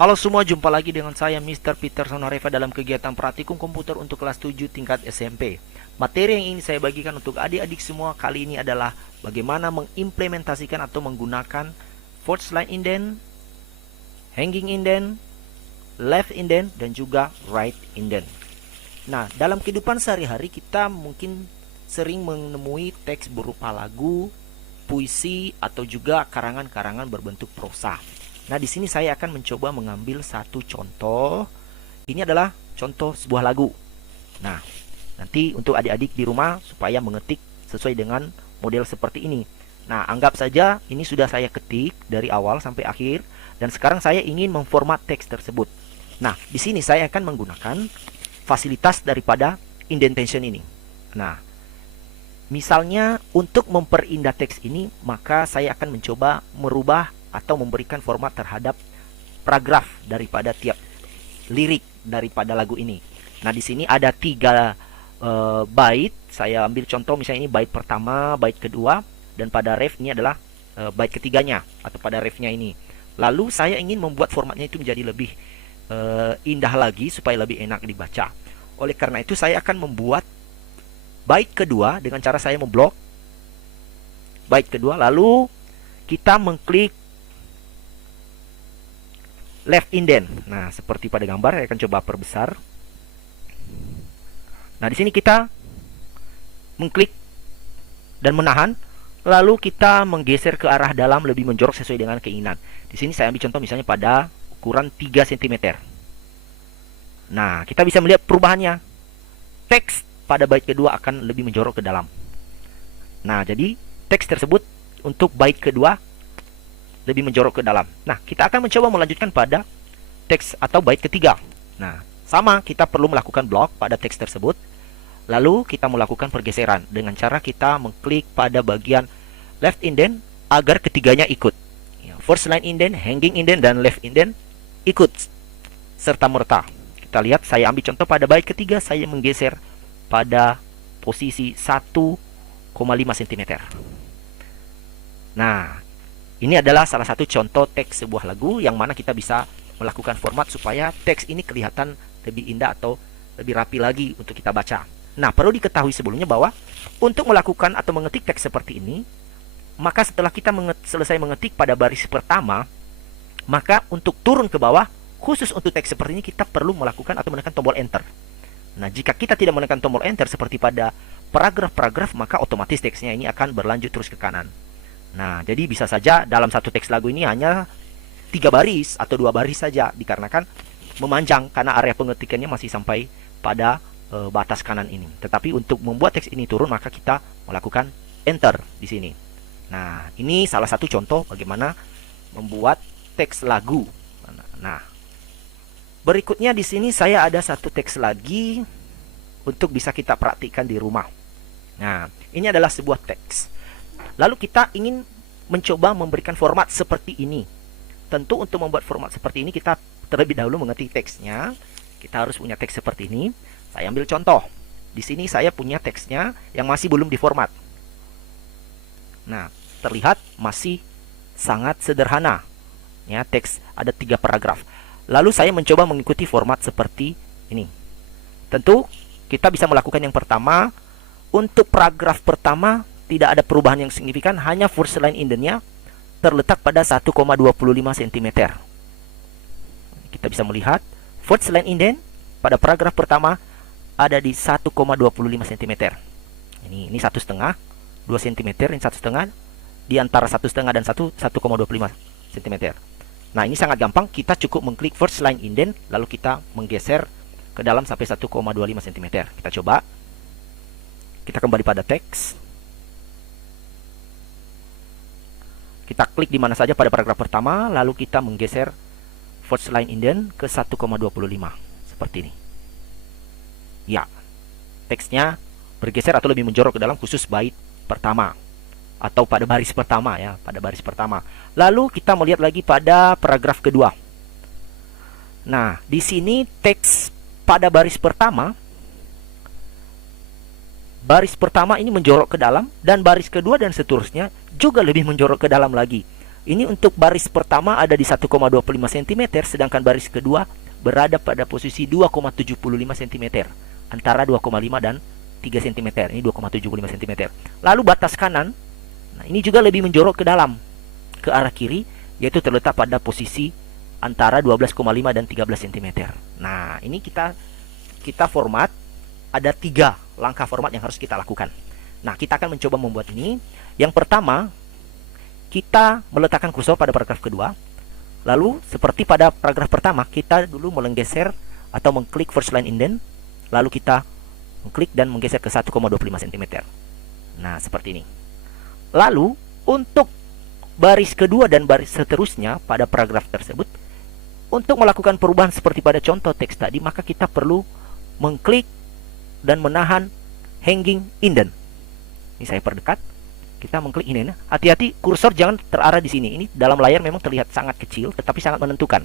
Halo semua, jumpa lagi dengan saya Mr. Peter Sonareva dalam kegiatan praktikum komputer untuk kelas 7 tingkat SMP. Materi yang ingin saya bagikan untuk adik-adik semua kali ini adalah bagaimana mengimplementasikan atau menggunakan forward slash indent, hanging indent, left indent, dan juga right indent. Nah, dalam kehidupan sehari-hari kita mungkin sering menemui teks berupa lagu, puisi, atau juga karangan-karangan berbentuk prosa. Nah, di sini saya akan mencoba mengambil satu contoh. Ini adalah contoh sebuah lagu. Nah, nanti untuk adik-adik di rumah supaya mengetik sesuai dengan model seperti ini. Nah, anggap saja ini sudah saya ketik dari awal sampai akhir dan sekarang saya ingin memformat teks tersebut. Nah, di sini saya akan menggunakan fasilitas daripada indentation ini. Nah, misalnya untuk memperindah teks ini, maka saya akan mencoba merubah atau memberikan format terhadap paragraf daripada tiap lirik daripada lagu ini. Nah, di sini ada 3 bait. Saya ambil contoh misalnya ini bait pertama, bait kedua, dan pada ref ini adalah bait ketiganya atau pada refnya ini. Lalu saya ingin membuat formatnya itu menjadi lebih indah lagi supaya lebih enak dibaca. Oleh karena itu saya akan membuat bait kedua dengan cara saya memblok bait kedua, lalu kita mengklik left indent. Nah, seperti pada gambar, saya akan coba perbesar. Nah, di sini kita mengklik dan menahan, lalu kita menggeser ke arah dalam lebih menjorok sesuai dengan keinginan. Di sini saya ambil contoh misalnya pada ukuran 3 cm. Nah, kita bisa melihat perubahannya. Teks pada bait kedua akan lebih menjorok ke dalam. Nah, jadi teks tersebut untuk bait kedua lebih menjorok ke dalam. Nah, kita akan mencoba melanjutkan pada teks atau bait ketiga. Nah, sama, kita perlu melakukan blok pada teks tersebut. Lalu kita melakukan pergeseran dengan cara kita mengklik pada bagian left indent agar ketiganya ikut. First line indent, hanging indent, dan left indent ikut serta merta. Kita lihat, saya ambil contoh pada bait ketiga, saya menggeser pada posisi 1,5 cm. Nah, ini adalah salah satu contoh teks sebuah lagu yang mana kita bisa melakukan format supaya teks ini kelihatan lebih indah atau lebih rapi lagi untuk kita baca. Nah, perlu diketahui sebelumnya bahwa untuk melakukan atau mengetik teks seperti ini, maka setelah kita selesai mengetik pada baris pertama, maka untuk turun ke bawah, khusus untuk teks seperti ini kita perlu melakukan atau menekan tombol enter. Nah, jika kita tidak menekan tombol enter seperti pada paragraf-paragraf, maka otomatis teksnya ini akan berlanjut terus ke kanan. Nah, jadi bisa saja dalam satu teks lagu ini hanya 3 baris atau 2 baris saja, dikarenakan memanjang karena area pengetikannya masih sampai pada batas kanan ini. Tetapi untuk membuat teks ini turun, maka kita melakukan enter di sini. Nah, ini salah satu contoh bagaimana membuat teks lagu. Nah, berikutnya di sini saya ada satu teks lagi untuk bisa kita praktikkan di rumah. Nah, ini adalah sebuah teks. Lalu kita ingin mencoba memberikan format seperti ini. Tentu untuk membuat format seperti ini kita terlebih dahulu mengetik teksnya. Kita harus punya teks seperti ini. Saya ambil contoh. Di sini saya punya teksnya yang masih belum diformat. Nah, terlihat masih sangat sederhana. Ya, teks ada 3 paragraf. Lalu saya mencoba mengikuti format seperti ini. Tentu kita bisa melakukan yang pertama. Untuk paragraf pertama tidak ada perubahan yang signifikan, hanya first line indentnya terletak pada 1,25 cm. Kita bisa melihat first line indent pada paragraf pertama ada di 1,25 cm. Ini 1,5, 2 cm, ini 1,5, di antara 1,5 dan 1,25 cm. Nah, ini sangat gampang, kita cukup mengklik first line indent lalu kita menggeser ke dalam sampai 1,25 cm. Kita coba. Kita kembali pada teks. Kita klik di mana saja pada paragraf pertama, lalu kita menggeser first line indent ke 1,25 seperti ini. Ya, teksnya bergeser atau lebih menjorok ke dalam khusus bait pertama atau pada baris pertama ya, pada baris pertama. Lalu kita melihat lagi pada paragraf kedua. Nah, di sini teks pada baris pertama ini menjorok ke dalam, dan baris kedua dan seterusnya juga lebih menjorok ke dalam lagi. Ini untuk baris pertama ada di 1,25 cm, sedangkan baris kedua berada pada posisi 2,75 cm. Antara 2,5 dan 3 cm. Ini 2,75 cm. Lalu batas kanan, nah ini juga lebih menjorok ke dalam, ke arah kiri, yaitu terletak pada posisi antara 12,5 dan 13 cm. Nah, ini kita format. Ada 3 langkah format yang harus kita lakukan. Nah, kita akan mencoba membuat ini. Yang pertama, kita meletakkan kursor pada paragraf kedua. Lalu, seperti pada paragraf pertama, kita dulu menggeser atau mengklik first line indent. Lalu kita mengklik dan menggeser ke 1,25 cm. Nah, seperti ini. Lalu, untuk baris kedua dan baris seterusnya pada paragraf tersebut, untuk melakukan perubahan seperti pada contoh teks tadi, maka kita perlu mengklik dan menahan hanging indent. Ini saya perdekat. Kita mengklik ini. Hati-hati kursor jangan terarah di sini. Ini dalam layar memang terlihat sangat kecil, tetapi sangat menentukan.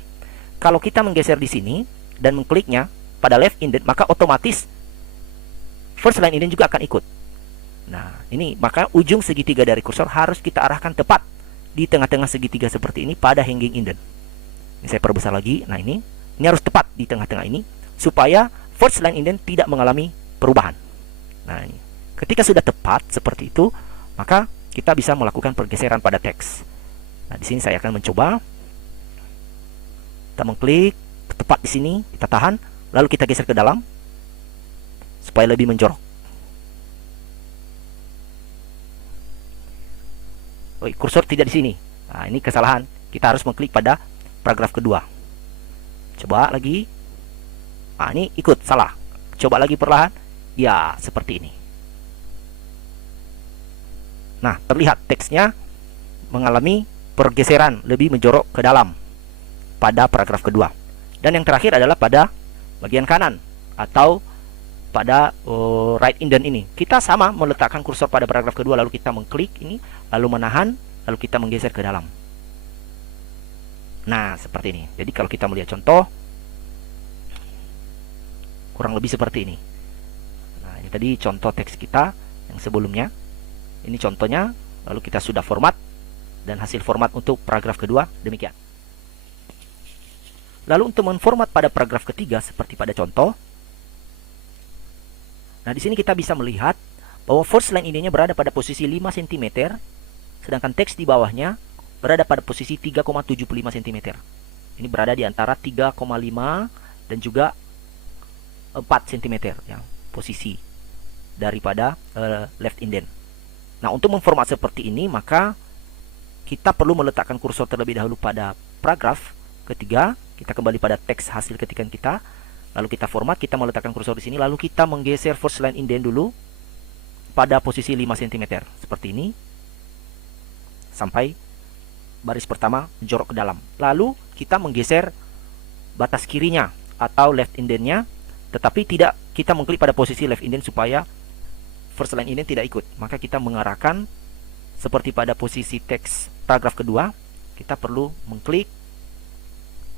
Kalau kita menggeser di sini dan mengkliknya pada left indent, maka otomatis first line indent juga akan ikut. Nah, ini maka ujung segitiga dari kursor harus kita arahkan tepat di tengah-tengah segitiga seperti ini pada hanging indent. Ini saya perbesar lagi. Nah, ini harus tepat di tengah-tengah ini supaya first line indent tidak mengalami perubahan. Nah, ini. Ketika sudah tepat seperti itu, maka kita bisa melakukan pergeseran pada teks. Nah, di sini saya akan mencoba. Kita mengklik tepat di sini, kita tahan, lalu kita geser ke dalam supaya lebih menjorok. Oh, kursor tidak di sini. Nah, ini kesalahan. Kita harus mengklik pada paragraf kedua. Coba lagi. Nah, ini ikut salah. Coba lagi perlahan. Ya, seperti ini. Nah, terlihat teksnya mengalami pergeseran lebih menjorok ke dalam pada paragraf kedua. Dan yang terakhir adalah pada bagian kanan atau pada right indent ini. Kita sama meletakkan kursor pada paragraf kedua, lalu kita mengklik ini, lalu menahan, lalu kita menggeser ke dalam. Nah, seperti ini. Jadi kalau kita melihat contoh, kurang lebih seperti ini. Nah, ini tadi contoh teks kita yang sebelumnya. Ini contohnya, lalu kita sudah format, dan hasil format untuk paragraf kedua demikian. Lalu untuk menformat pada paragraf ketiga seperti pada contoh. Nah, di sini kita bisa melihat bahwa first line ininya berada pada posisi 5 cm, sedangkan teks di bawahnya berada pada posisi 3,75 cm. Ini berada di antara 3,5 dan juga 4 cm ya, posisi daripada left indent. Nah, untuk memformat seperti ini, maka kita perlu meletakkan kursor terlebih dahulu pada paragraf ketiga. Kita kembali pada teks hasil ketikan kita, lalu kita format, kita meletakkan kursor di sini, lalu kita menggeser first line indent dulu pada posisi 5 cm seperti ini sampai baris pertama menjorok ke dalam. Lalu kita menggeser batas kirinya atau left indentnya, tetapi tidak kita mengklik pada posisi left indent supaya first line indent tidak ikut. Maka kita mengarahkan seperti pada posisi teks paragraf kedua, kita perlu mengklik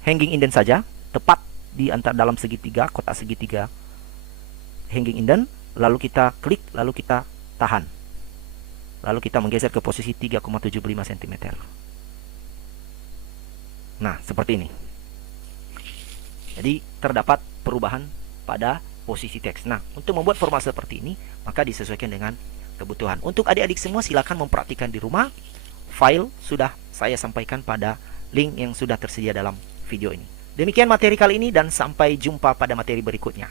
hanging indent saja, tepat di antara dalam segitiga, kotak segitiga hanging indent, lalu kita klik, lalu kita tahan. Lalu kita menggeser ke posisi 3,75 cm. Nah, seperti ini. Jadi terdapat perubahan pada posisi teks. Nah, untuk membuat format seperti ini, maka disesuaikan dengan kebutuhan. Untuk adik-adik semua, silakan mempraktikkan di rumah. File sudah saya sampaikan pada link yang sudah tersedia dalam video ini. Demikian materi kali ini dan sampai jumpa pada materi berikutnya.